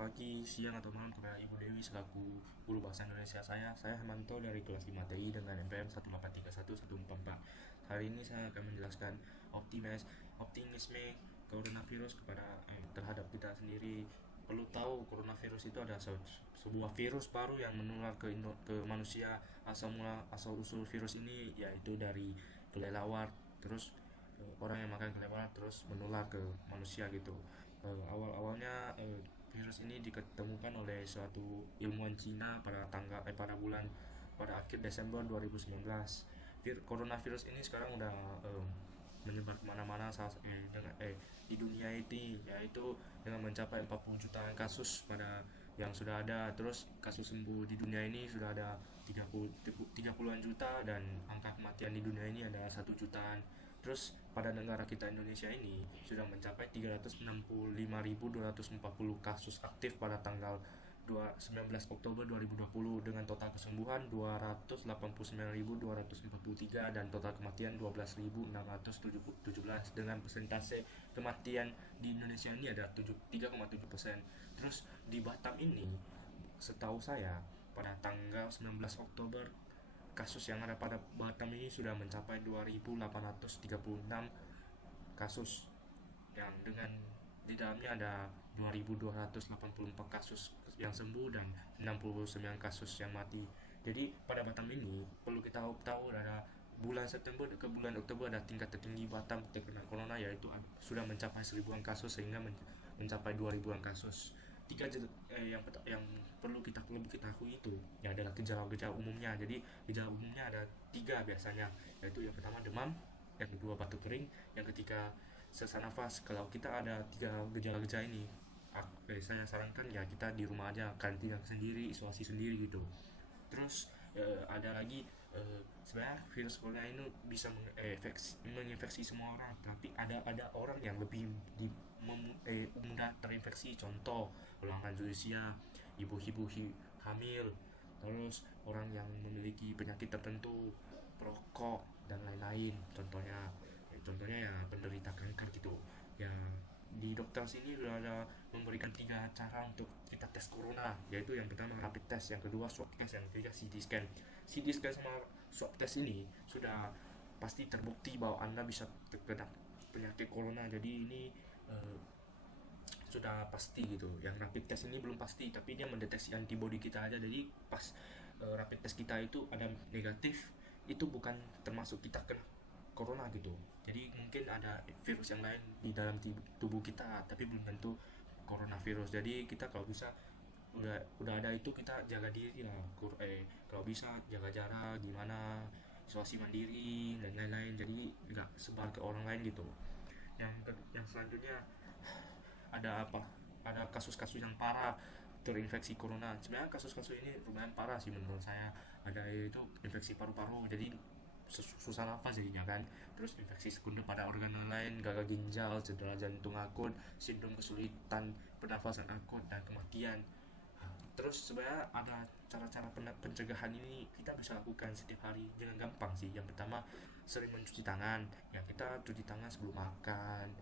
pagi, siang atau malam kepada Ibu Dewi selaku guru bahasa Indonesia saya Hermanto dari kelas 5 TI dengan NPM 1831144. Hari ini saya akan menjelaskan optimisme coronavirus terhadap kita sendiri. Perlu tahu coronavirus itu ada sebuah virus baru yang menular ke manusia. Asal usul virus ini yaitu dari kelelawar, terus orang yang makan kelelawar terus menular ke manusia gitu. Awalnya virus ini diketemukan oleh suatu ilmuwan Cina pada akhir Desember 2019. Coronavirus ini sekarang udah menyebar kemana-mana di dunia ini, yaitu dengan mencapai 40 jutaan kasus yang sudah ada. Terus kasus sembuh di dunia ini sudah ada 30-an juta, dan angka kematian di dunia ini ada 1 jutaan. Terus pada negara kita Indonesia ini sudah mencapai 365.240 kasus aktif pada tanggal 19 Oktober 2020 dengan total kesembuhan 289.243 dan total kematian 12.617 dengan persentase kematian di Indonesia ini ada 3,7%. Terus di Batam ini, setahu saya pada tanggal 19 Oktober kasus yang ada pada Batam ini sudah mencapai 2.836 kasus, yang dengan di dalamnya ada 2.284 kasus yang sembuh dan 69 kasus yang mati. Jadi pada Batam ini perlu kita tahu ada bulan September ke bulan Oktober ada tingkat tertinggi Batam terkena corona, yaitu sudah mencapai 1.000-an kasus sehingga mencapai 2.000-an kasus. Yang perlu kita lebih ketahui itu ya adalah gejala-gejala umumnya. Jadi gejala umumnya ada 3 biasanya, yaitu yang pertama demam, yang kedua batuk kering, yang ketiga sesak nafas. Kalau kita ada 3 gejala-gejala ini, saya sarankan ya kita di rumah aja, karantina sendiri, isolasi sendiri gitu. Terus ada lagi, sebenarnya virus corona ini bisa menginfeksi semua orang, tapi ada orang yang lebih mudah terinfeksi. Contoh golongan usia, ibu-ibu hamil, terus orang yang memiliki penyakit tertentu, perokok dan lain-lain. Contohnya ya penderita kanker gitu. Ya di dokter sini sudah ada memberikan 3 cara untuk kita tes corona, yaitu yang pertama rapid test, yang kedua swab test, yang ketiga CT scan. CT scan sama swab test ini sudah pasti terbukti bahwa Anda bisa terkena penyakit corona. Jadi ini eh, sudah pasti gitu. Yang rapid test ini belum pasti, tapi dia mendeteksi antibody kita aja. Jadi pas rapid test kita itu ada negatif, itu bukan termasuk kita kena corona gitu. Jadi mungkin ada virus yang lain di dalam tubuh kita, tapi belum tentu coronavirus. Jadi kita kalau bisa udah ada itu kita jaga diri lah. Kalau bisa jaga jarak, gimana isolasi mandiri dan lain-lain. Jadi nggak sebar ke orang lain gitu. Yang selanjutnya ada apa? Ada kasus-kasus yang parah terinfeksi corona. Sebenarnya kasus-kasus ini lumayan parah sih menurut saya. Ada itu infeksi paru-paru, jadi susah nafas jadinya kan. Terus infeksi sekunder pada organ lain, gagal ginjal, cedera jantung akut, sindrom kesulitan pernafasan akut, dan kematian. Terus sebenarnya ada cara-cara pencegahan ini kita bisa lakukan setiap hari dengan gampang sih. Yang pertama, sering mencuci tangan. Ya kita cuci tangan sebelum makan,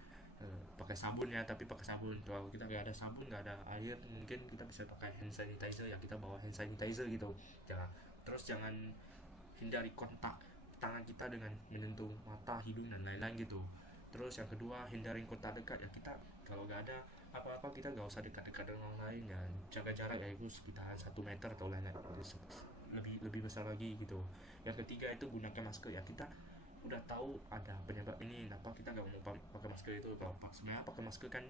pakai sabun ya, tapi pakai sabun. Kalau kita nggak ada sabun, nggak ada air, mungkin kita bisa pakai hand sanitizer. Ya kita bawa hand sanitizer gitu. Terus jangan hindari kontak tangan kita dengan menyentuh mata, hidung dan lain-lain gitu. Terus yang kedua, hindari kontak dekat. Ya kita kalau nggak ada apa-apa, kita nggak usah dekat-dekat dengan orang lain, ya jaga jarak, yaitu sekitar 1 meter atau lain-lain, lebih lebih besar lagi gitu. Yang ketiga itu gunakan masker. Ya kita udah tahu ada penyebab ini, kenapa kita nggak mau pakai masker itu. Kalau sebenarnya pakai masker kan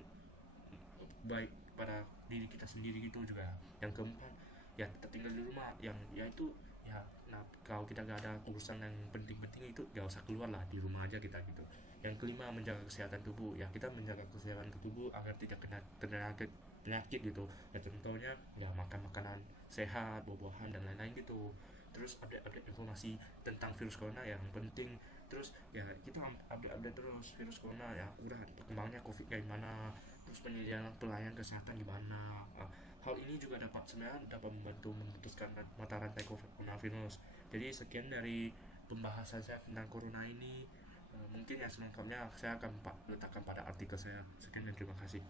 baik pada diri kita sendiri gitu juga. Yang keempat, ya tetap tinggal di rumah, yang yaitu ya. Nah kalau kita gak ada urusan yang penting-penting itu gak usah keluar lah, di rumah aja kita gitu. Yang kelima, menjaga kesehatan tubuh. Ya kita menjaga kesehatan tubuh agar tidak kena penyakit gitu. Ya contohnya ya makan makanan sehat, buah-buahan dan lain-lain gitu. Terus update informasi tentang virus corona yang penting. Terus ya kita update terus virus corona, ya akurat perkembangannya covid kayak gimana, terus penyediaan pelayanan kesehatan gimana. Hal ini juga sebenarnya dapat membantu memutuskan mata rantai coronavirus. Jadi sekian dari pembahasan saya tentang corona ini. Mungkin ya selengkapnya saya akan letakkan pada artikel saya. Sekian dan terima kasih.